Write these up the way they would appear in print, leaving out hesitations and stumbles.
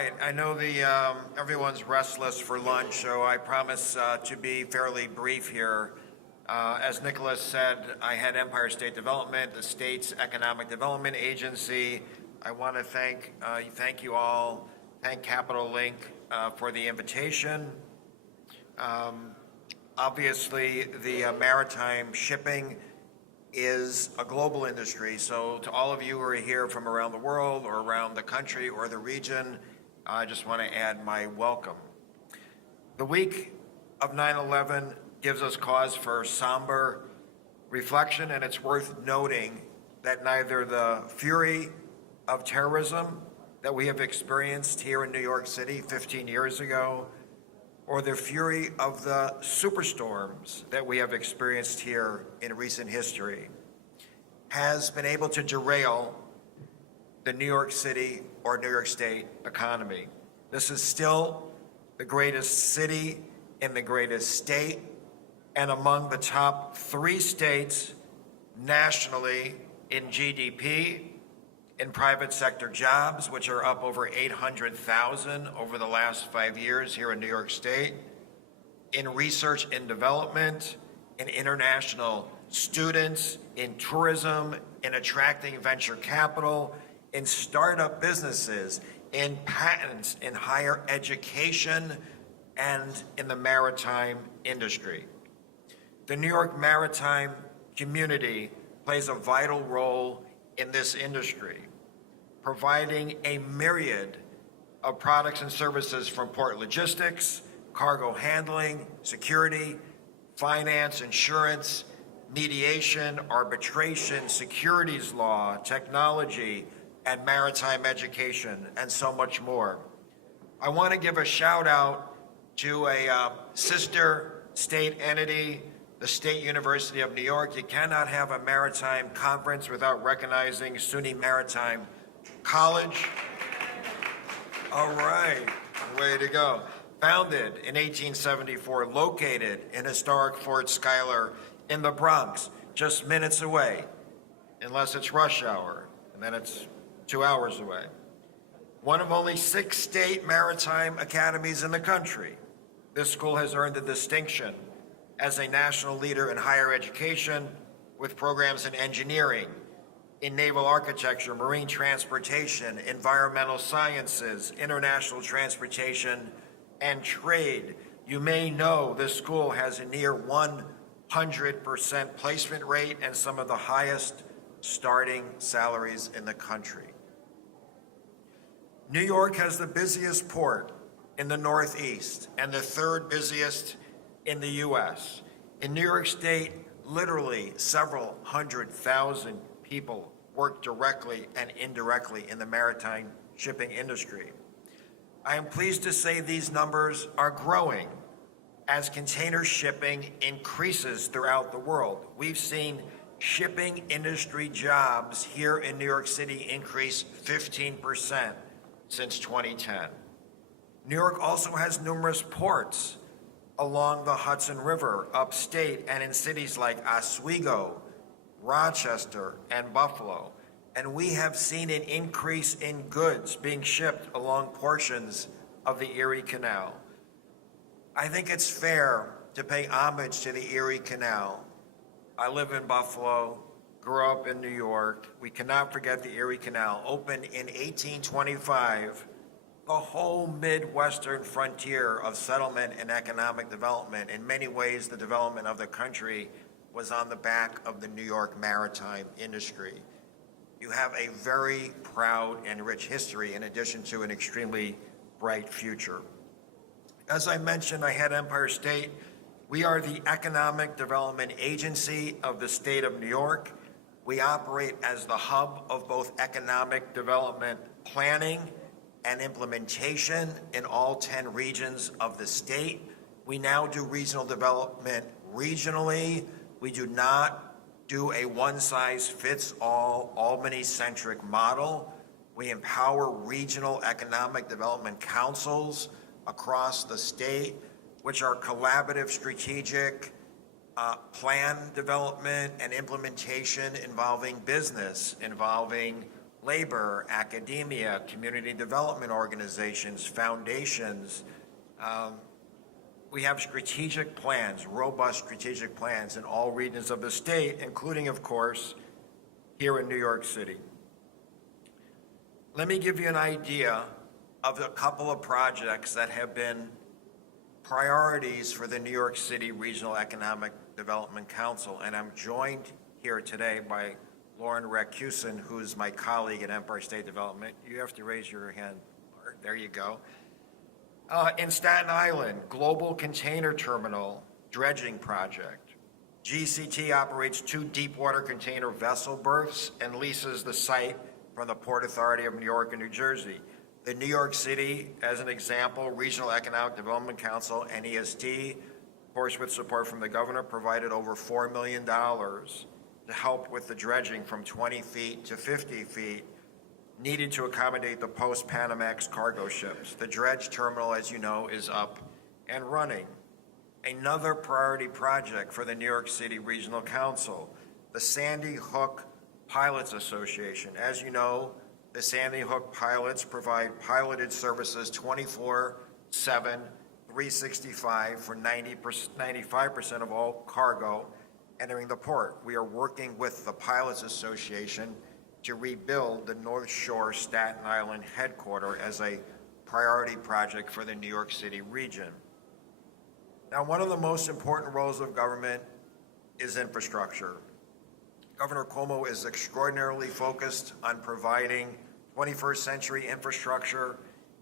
right, I know everyone's restless for lunch, so I promise to be fairly brief here. As Nicholas said, I head Empire State Development, the state's economic development agency. I want to thank you all, thank Capital Link for the invitation. Obviously, the maritime shipping is a global industry. So to all of you who are here from around the world or around the country or the region, I just want to add my welcome. The week of 9/11 gives us cause for somber reflection, and it's worth noting that neither the fury of terrorism that we have experienced here in New York City 15 years ago, or the fury of the superstorms that we have experienced here in recent history, has been able to derail the New York City or New York State economy. This is still the greatest city in the greatest state, and among the top 3 states nationally in GDP, in private sector jobs, which are up over 800,000 over the last 5 years here in New York State, in research and development, in international students, in tourism, in attracting venture capital, in startup businesses, in patents, in higher education, and in the maritime industry. The New York maritime community plays a vital role in this industry, providing a myriad of products and services from port logistics, cargo handling, security, finance, insurance, mediation, arbitration, securities law, technology, and maritime education, and so much more. I want to give a shout out to a sister state entity, the State University of New York. You cannot have a maritime conference without recognizing SUNY Maritime College. All right, way to go. Founded in 1874, located in historic Fort Schuyler in the Bronx, just minutes away, unless it's rush hour, and then it's 2 hours away. One of only 6 state maritime academies in the country, this school has earned the distinction as a national leader in higher education with programs in engineering, in naval architecture, marine transportation, environmental sciences, international transportation, and trade. You may know this school has a near 100% placement rate and some of the highest starting salaries in the country. New York has the busiest port in the Northeast and the 3rd busiest in the U.S. In New York State, literally several 100,000 people work directly and indirectly in the maritime shipping industry. I am pleased to say these numbers are growing as container shipping increases throughout the world. We've seen shipping industry jobs here in New York City increase 15% since 2010. New York also has numerous ports along the Hudson River, upstate, and in cities like Oswego, Rochester, and Buffalo. And we have seen an increase in goods being shipped along portions of the Erie Canal. I think it's fair to pay homage to the Erie Canal. I live in Buffalo, grew up in New York. We cannot forget the Erie Canal. Opened in 1825, the whole Midwestern frontier of settlement and economic development. In many ways, the development of the country was on the back of the New York maritime industry. You have a very proud and rich history in addition to an extremely bright future. As I mentioned, I head Empire State. We are the economic development agency of the state of New York. We operate as the hub of both economic development planning and implementation in all 10 regions of the state. We now do regional development regionally. We do not do a one-size-fits-all, Albany-centric model. We empower regional economic development councils across the state, which are collaborative, strategic plan development and implementation involving business, involving labor, academia, community development organizations, foundations. We have strategic plans, robust strategic plans in all regions of the state, including, of course, here in New York City. Let me give you an idea of a couple of projects that have been priorities for the New York City Regional Economic Development Council, and I'm joined here today by Lauren Racusin, who's my colleague at Empire State Development. You have to raise your hand, Lauren. There you go. In Staten Island, Global Container Terminal Dredging Project. GCT operates 2 deepwater container vessel berths and leases the site from the Port Authority of New York and New Jersey. The New York City, as an example, Regional Economic Development Council, NESD, of course with support from the governor, provided over $4 million to help with the dredging from 20 feet to 50 feet needed to accommodate the post-Panamax cargo ships. The dredge terminal, as you know, is up and running. Another priority project for the New York City Regional Council, the Sandy Hook Pilots Association. As you know, the Sandy Hook pilots provide piloted services 24/7, 365 for 95% of all cargo entering the port. We are working with the Pilots Association to rebuild the North Shore Staten Island headquarters as a priority project for the New York City region. Now, one of the most important roles of government is infrastructure. Governor Cuomo is extraordinarily focused on providing 21st century infrastructure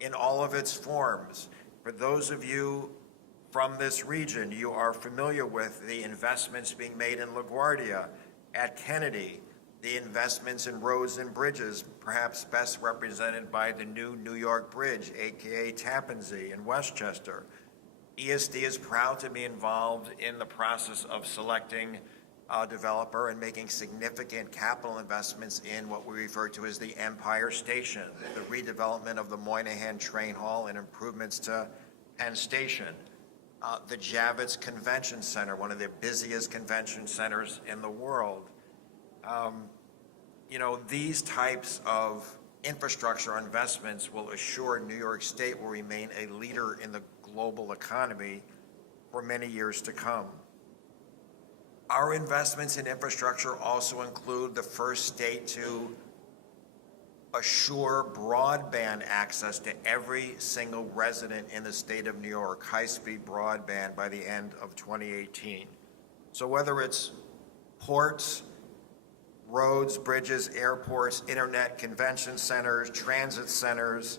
in all of its forms. For those of you from this region, you are familiar with the investments being made in LaGuardia, at Kennedy, the investments in roads and bridges, perhaps best represented by the new New York Bridge, aka Tappan Zee in Westchester. ESD is proud to be involved in the process of selecting a developer and making significant capital investments in what we refer to as the Empire Station, the redevelopment of the Moynihan Train Hall and improvements to Penn Station. The Javits Convention Center, one of the busiest convention centers in the world. These types of infrastructure investments will assure New York State will remain a leader in the global economy for many years to come. Our investments in infrastructure also include the first state to assure broadband access to every single resident in the state of New York, high-speed broadband by the end of 2018. So whether it's ports, roads, bridges, airports, internet, convention centers, transit centers,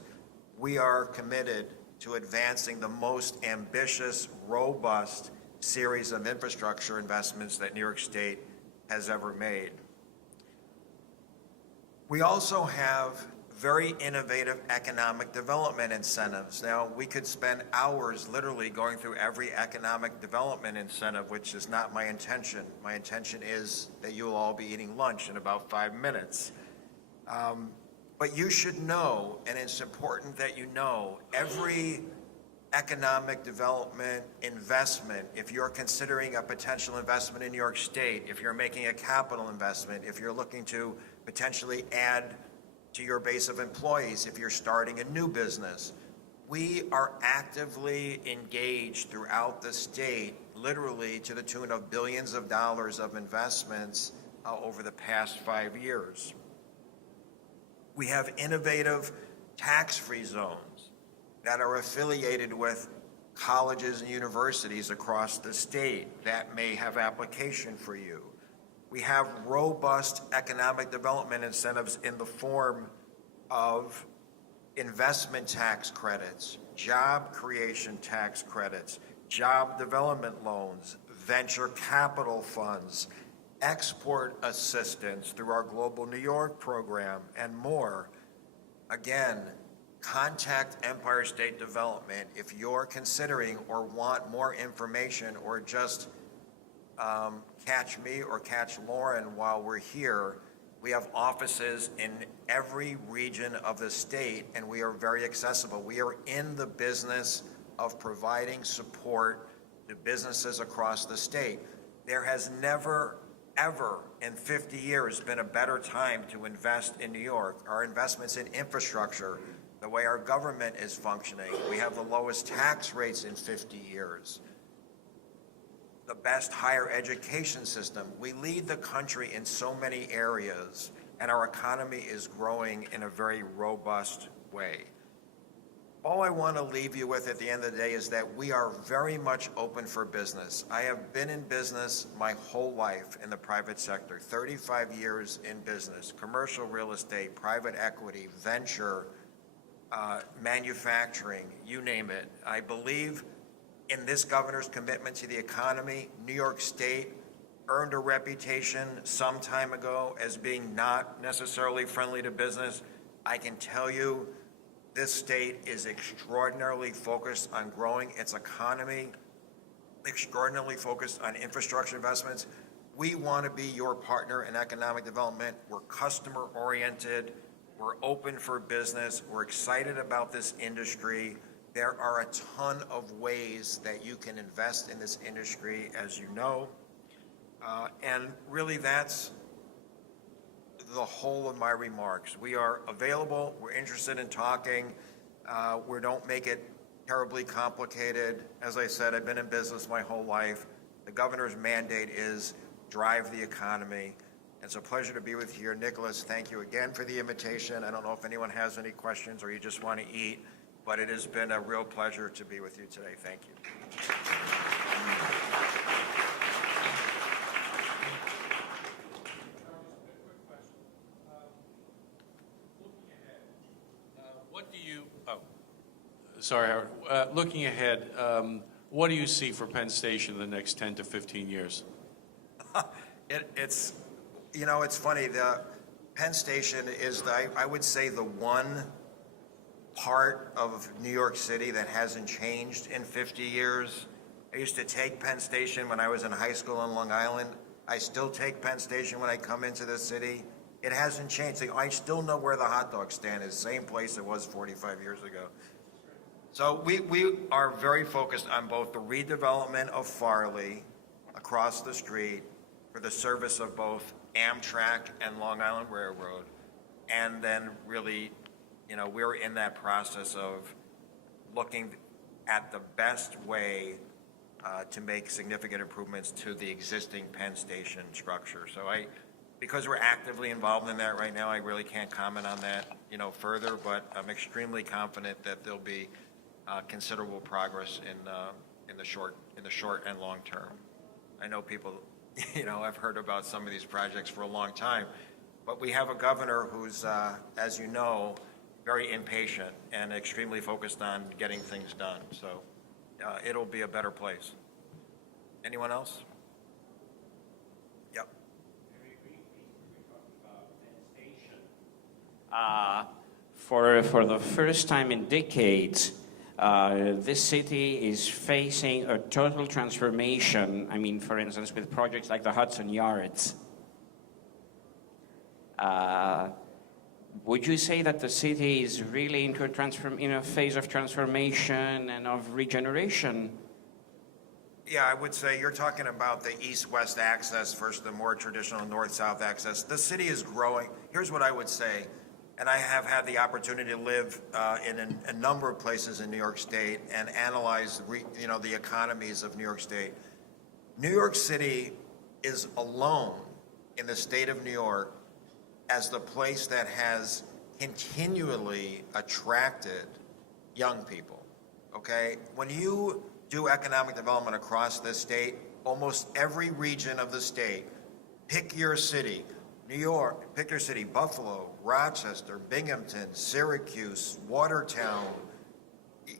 we are committed to advancing the most ambitious, robust series of infrastructure investments that New York State has ever made. We also have very innovative economic development incentives. Now, we could spend hours literally going through every economic development incentive, which is not my intention. My intention is that you'll all be eating lunch in about 5 minutes. But you should know, and it's important that you know, every economic development investment, if you're considering a potential investment in New York State, if you're making a capital investment, if you're looking to potentially add to your base of employees, if you're starting a new business, we are actively engaged throughout the state, literally to the tune of billions of dollars of investments over the past 5 years. We have innovative tax-free zones that are affiliated with colleges and universities across the state that may have application for you. We have robust economic development incentives in the form of investment tax credits, job creation tax credits, job development loans, venture capital funds, export assistance through our Global New York program, and more. Again, contact Empire State Development if you're considering or want more information, or just catch me or catch Lauren while we're here. We have offices in every region of the state, and we are very accessible. We are in the business of providing support to businesses across the state. There has never ever in 50 years been a better time to invest in New York. Our investments in infrastructure, the way our government is functioning, we have the lowest tax rates in 50 years, the best higher education system. We lead the country in so many areas, and our economy is growing in a very robust way. All I want to leave you with at the end of the day is that we are very much open for business. I have been in business my whole life in the private sector, 35 years in business, commercial real estate, private equity, venture, manufacturing, you name it. I believe in this governor's commitment to the economy. New York State earned a reputation some time ago as being not necessarily friendly to business. I can tell you this state is extraordinarily focused on growing its economy, extraordinarily focused on infrastructure investments. We want to be your partner in economic development. We're customer oriented. We're open for business. We're excited about this industry. There are a ton of ways that you can invest in this industry, as you know. And really, that's the whole of my remarks. We are available. We're interested in talking. We don't make it terribly complicated. As I said, I've been in business my whole life. The governor's mandate is drive the economy. It's a pleasure to be with you here. Nicholas, thank you again for the invitation. I don't know if anyone has any questions or you just want to eat, but it has been a real pleasure to be with you today. Thank you. Sorry, Howard. Looking ahead, what do you see for Penn Station in the next 10 to 15 years? It's, you know, it's funny. The Penn Station is, I would say, the one part of New York City that hasn't changed in 50 years. I used to take Penn Station when I was in high school on Long Island. I still take Penn Station when I come into the city. It hasn't changed. I still know where the hot dog stand is, same place it was 45 years ago. So we are very focused on both the redevelopment of Farley across the street for the service of both Amtrak and Long Island Railroad. And then really, you know, we're in that process of looking at the best way to make significant improvements to the existing Penn Station structure. So because we're actively involved in that right now, I really can't comment on that, you know, further, but I'm extremely confident that there'll be considerable progress in the short and long term. I know people, you know, I've heard about some of these projects for a long time, but we have a governor who's, as you know, very impatient and extremely focused on getting things done. So it'll be a better place. Anyone else? Yep. Very briefly, we're talking about Penn Station. For the first time in decades, this city is facing a total transformation. I mean, for instance, with projects like the Hudson Yards. Would you say that the city is really into in a phase of transformation and of regeneration? Yeah, I would say you're talking about the east-west access versus the more traditional north-south access. The city is growing. Here's what I would say, and I have had the opportunity to live in a number of places in New York State and analyze, you know, the economies of New York State. New York City is alone in the state of New York as the place that has continually attracted young people, okay? When you do economic development across this state, almost every region of the state, pick your city, New York, pick your city, Buffalo, Rochester, Binghamton, Syracuse, Watertown,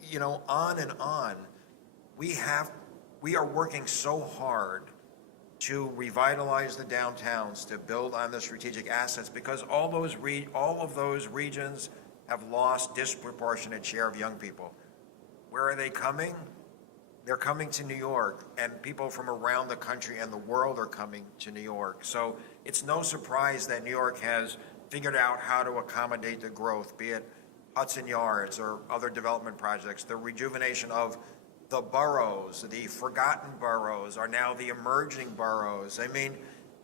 you know, on and on. We are working so hard to revitalize the downtowns, to build on the strategic assets, because all of those regions have lost disproportionate share of young people. Where are they coming? They're coming to New York, and people from around the country and the world are coming to New York. So it's no surprise that New York has figured out how to accommodate the growth, be it Hudson Yards or other development projects. The rejuvenation of the boroughs, the forgotten boroughs are now the emerging boroughs. I mean,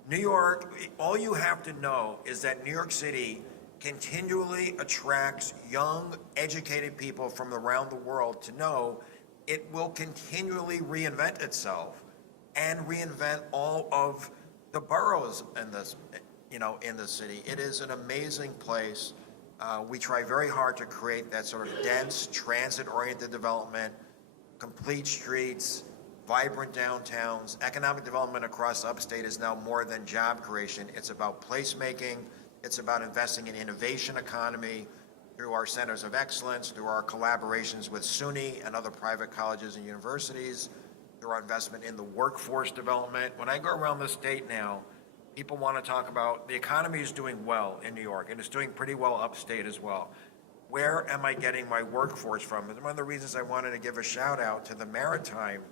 New York, all you have to know is that New York City continually attracts young, educated people from around the world to know it will continually reinvent itself and reinvent all of the boroughs in this, in the city. It is an amazing place. We try very hard to create that sort of dense, transit-oriented development, complete streets, vibrant downtowns. Economic development across upstate is now more than job creation. It's about placemaking. It's about investing in innovation economy through our centers of excellence, through our collaborations with SUNY and other private colleges and universities, through our investment in the workforce development. When I go around the state now, people want to talk about the economy is doing well in New York, and it's doing pretty well upstate as well. Where am I getting my workforce from? And one of the reasons I wanted to give a shout out to the Maritime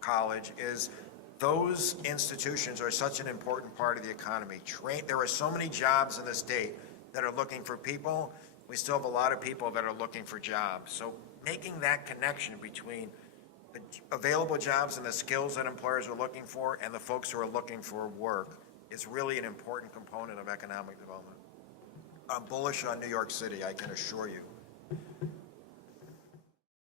College is those institutions are such an important part of the economy. There are so many jobs in the state that are looking for people. We still have a lot of people that are looking for jobs. So making that connection between the available jobs and the skills that employers are looking for and the folks who are looking for work is really an important component of economic development. I'm bullish on New York City, I can assure you.